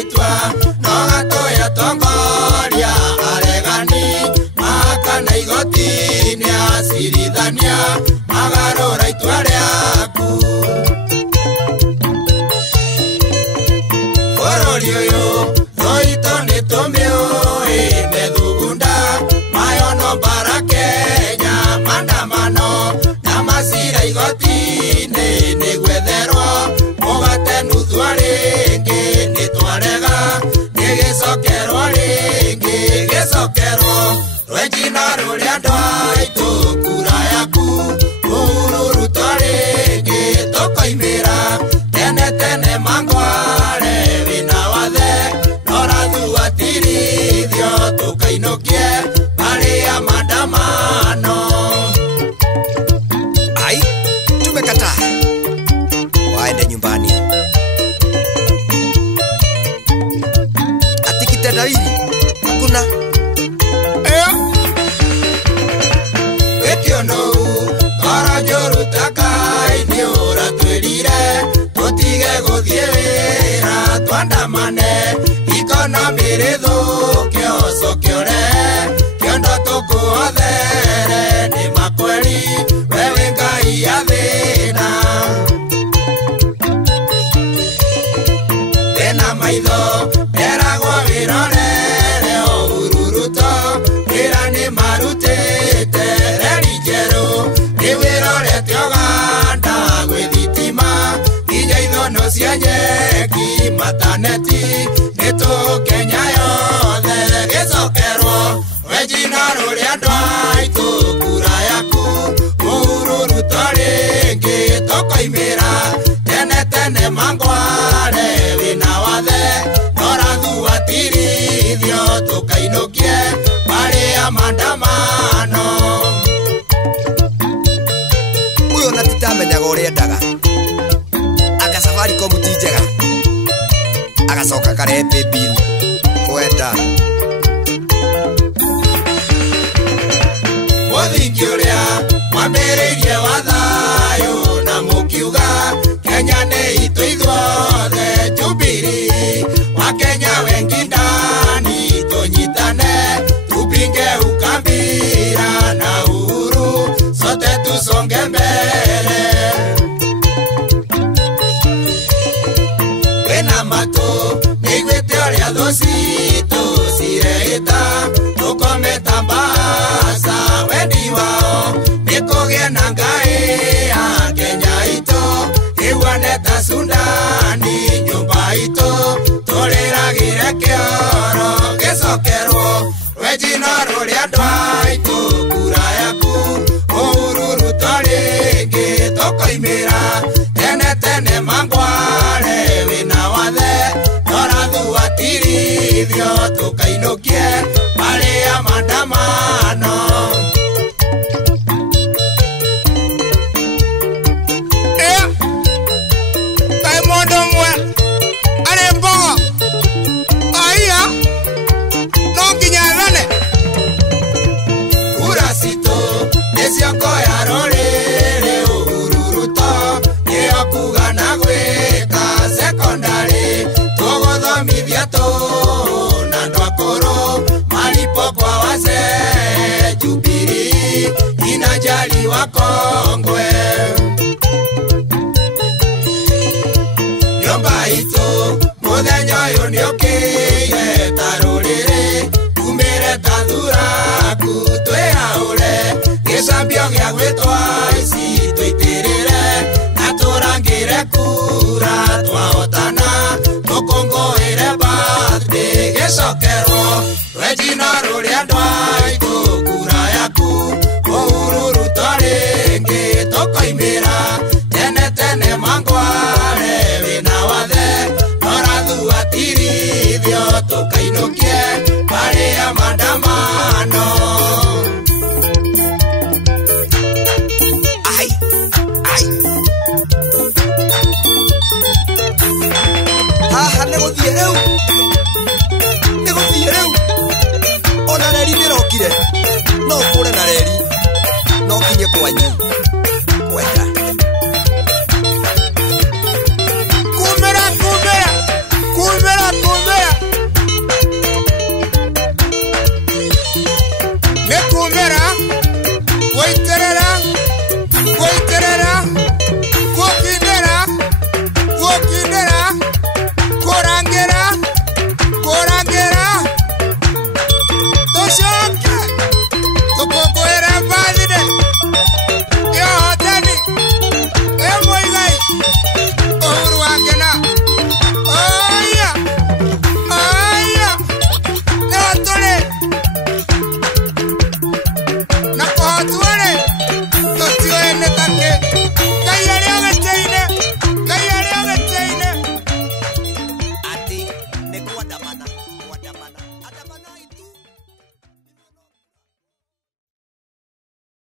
itua no gatoya tongoria aregani makana igoti-inĩ acirithania magarũra itua rĩaku bũrũri ũyũ thoito nĩ tũmĩũĩ methugunda mayono mbara Kenya maandamano na macira igoti-inĩ nĩ gwetherwo mũgate nuthu rĩngĩ nĩ twarega nĩ gĩcokerwo rĩngĩ gĩcokerwo rwenjina rũrĩa andũ aitũ kura yaku Uhuru Ruto rĩngĩ tũkoimĩra tene tene mangware wĩna wathe norathuatirithio tũkainũkie marĩa maandamano ai tumekataa waende nyumbani atikitendawili hakuna wĩkĩono Njũru takai nĩ ũratwĩrire tũtige gũthiĩ wĩra twandamane ikonomi rĩthũke ũcokĩore kĩondo tũkũothere nĩ makweri we wĩ Ngai athĩna wĩna maitho meragwo wĩrorere Uhuru Ruto wĩra nĩ marutĩte reri njerũ nĩ wĩrorete Uganda gwĩ thitima nginya ithono cia nyeki mataneti nĩ tũkenya yothe gĩcokerwo wenjina rũrĩa andũ aitũ kura yaku Uhuru Ruto rĩngĩ tũkoimĩra tene tene mangware wĩna wathe norathuatirithio tũkainũkie marĩa maandamano uyo na titamenyaga ũrĩa endaga aka Safaricom ti njega agacoka karete bill kwenda mũthingi ũrĩa mwambĩrĩirie wa thayũ na mũkiuga Kenya nĩ itũ ithuothe Jubilee wa Kenya wengi ndani tũnyitane tupinge ukabila na uhuru sote tusonge mbele wena mato nĩigwĩte ũrĩa thũ citũ cireĩta tũkometa mbasa wendi wao nĩkũgĩe na Ngai ya Kenya itũ ĩhuane ta Sudani nyũmba itũ tũrĩragĩre kĩoro gĩcokerwo wenjina rũrĩa andũ aitũ kura yaku Uhuru Ruto rĩngĩ tũkoimĩra tene tene mangware wĩna wathe norathuatirithio tũkainũkie marĩa maandamano kaĩ mũndũ ũmwe arĩ mbogo aiya no nginya thane kura citũ nĩcio ngoya rũrĩrĩ Uhuru Ruto nĩyo kuga na gwĩka secondary tũgũthomithia tũna andũ akũrũ malipo kwa wazee Jubilee inajali wakongwe nyũmba itũ mũthenya ũyũ nĩũkĩire ta rũrĩrĩ kumĩre ta thuraku twĩhaũre gĩcambio gĩa gwĩtwa ici twĩtĩrĩre na tũrangĩre kura twahotana tũkũngũĩre birthday gĩcokerwo wenjina rũrĩa andũ aitũ kura yaku Uhuru Ruto rĩngĩ tũkoimĩra tene tene mangware wĩna wathe norathuatirithio tũkainũkie marĩa maandamano ai ai haha nĩ gũthiĩ rĩu ona reri nĩrokire no ũkũre na reri no kinye kwanyu